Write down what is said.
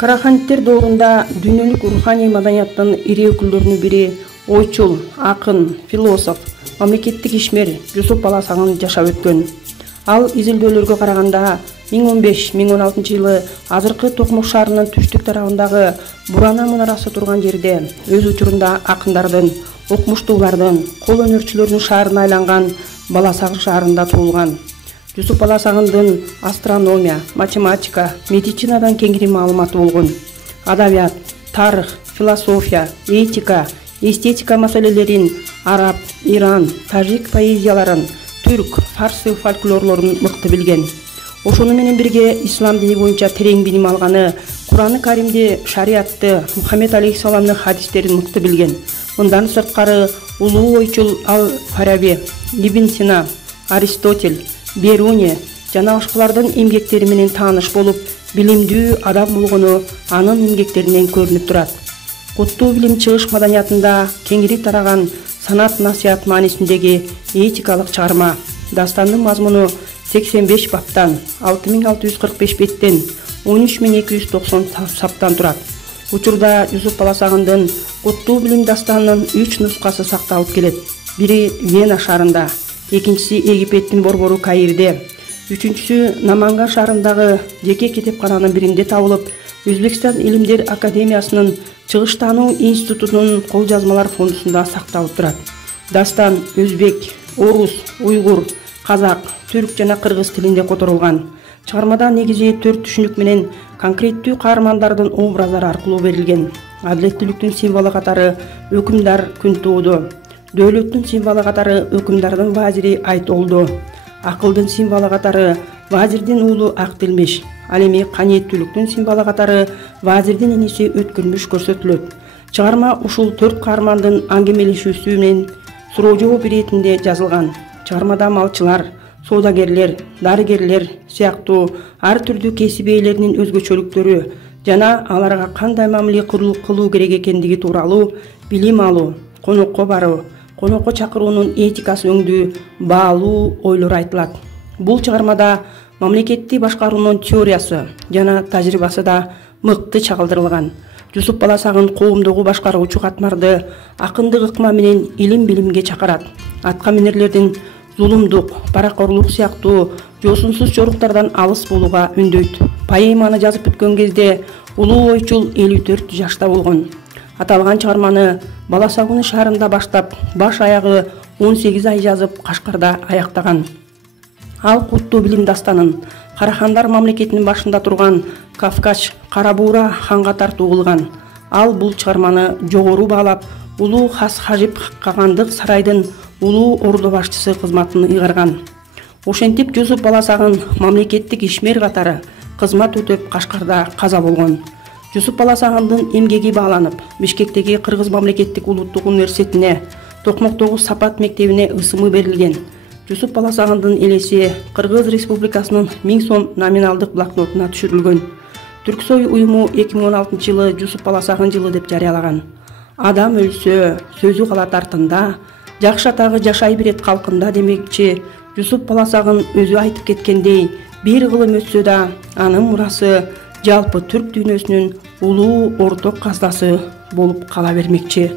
Караханттер доорунда дүйнөлүк руханий маданияттын ири өкүлдөрүнүн бири ойчул, акын, философ, мамлекеттик ишмер Жусуп Баласагын жашап өткөн. Ал изилдөөлөргө караганда 1015-1016 жылы азыркы Токмок шаарынын түштүк тарабындагы Бурана мунарасы турган жерде өз учурунда акындардын, окумуштуулардын, кол өнөрчүлөрдүн шаарына айланган Баласагы шаарында туулган. Жусуп Баласагындын астрономия, математика, медицинадан кеңири маалыматы болгон. Адабият, тарых, философия, этика, эстетика маселелерин, араб, иран, тажик поэзияларын, түрк, фарсы фольклорлорун мыкты билген. Ошону менен бирге ислам дини боюнча терең билим алганы, Кур'аны Каримди, шариатты, Мухаммед алейхиссаламдын хадистерин мыкты билген. Мындан сырткары улуу ойчул Ал-Фараби, Ибн Сина, Аристотель, Беруни жана башкалардын эмгектери менен тааныш болуп, билимдүү адам болгону анын эмгектеринен көрүнүп турат. Куттуу билим чыгыш маданиятында кеңири тараган санат насият маанисиндеги этикалык чыгарма. Дастандын мазмуну 85 баптан, 6645 беттен, 13290 саптан турат. Учурда Жусуп Баласагындын Куттуу билим дастанынын 3 нускасы сакталып келет. Бири Вена шаарында, экинчиси Египеттин борбору Каирде, үчүнчүсү Наманган шаарындагы жеке китепкананын биринде табылып, Өзбекстан Илимдер Академиясынын Чыгыштануу институтунун кол жазмалар фондусунда сакталып турат. Дастан өзбек, орус, уйгур, казак, түрк жана кыргыз тилинде которулган. Чыгармада негизи 4 түшүнүк менен конкреттүү каармандардын образдары аркылуу берилген. Адилеттүүлүктүн символу катары өкүмдар күн тууду. Дөөлөттүн символу катары өкүмдардын вазири Айтолду. Акылдын символу катары вазирдин уулу Актилмиш. Ал эми каниеттүүлүктүн символу катары вазирдин иниси Өткүрмүш көрсөтүлөт. Чыгарма ушул 4 каармандын аңгемелешүүсү менен суроо жооп иретинде жазылган. Чыгармада малчылар, соодагерлер, дарыгерлер сыяктуу ар түрдүү кесип ээлеринин өзгөчөлүктөрү жана аларга кандай мамиле кылуу керек экендиги тууралуу билим алуу, конокко баруу, конокко чакыруунун этикасы өңдүү баалуу ойлор айтылат. Бул чыгармада мамлекетти башкаруунун теориясы жана тажрыйбасы да мыкты чагылдырылган. Жусуп Баласагын коомдогу башкаруучу катмарды акындык ыкма менен илим билимге чакырат. Атка минерлердин зулумдук, паракорлук сыяктуу жосунсуз жоруктардан алыс болууга үндөйт. Поэманы жазып бүткөн кезде улуу ойчул 54 жашта болгон. Аталган чыгарманы Баласагынын шаарында баштап, баш аягы 18 ай жазып, Кашкарда аяктаган. Ал Куттуу билим дастанын Карахандар мамлекетинин башында турган Кавказ Кара Буура ханга тартуу кылган. Ал бул чыгарманы жогору баалап, улуу Хас Хажип Кагандык сарайдын улуу ордо башчысы кызматын ыйгарган. Ошентип Жусуп Баласагын мамлекеттик ишмер катары кызмат өтөп Кашкарда каза болгон. Жусуп Баласагындын эмгеги бааланып, Бишкектеги Кыргыз мамлекеттик улуттук университетине, Токмоктогу Сапат мектебине ысымы берилген. Жусуп Баласагындын элеси Кыргыз Республикасынын 1000 сом номиналдык блокнотуна түшүрүлгөн. Түрксой уюму 2016 жылы Жусуп Баласагын жылы деп жарыялаган. Адам өлсө, сөзү калат артында, жакшы атагы жашай берет калкында демекчи, Жусуп Баласагын өзү айтып кеткендей, бир кылым өтсө да анын мурасы жалпы түрк дүйнөсүнүн улуу орток казынасы болуп кала бермекчи.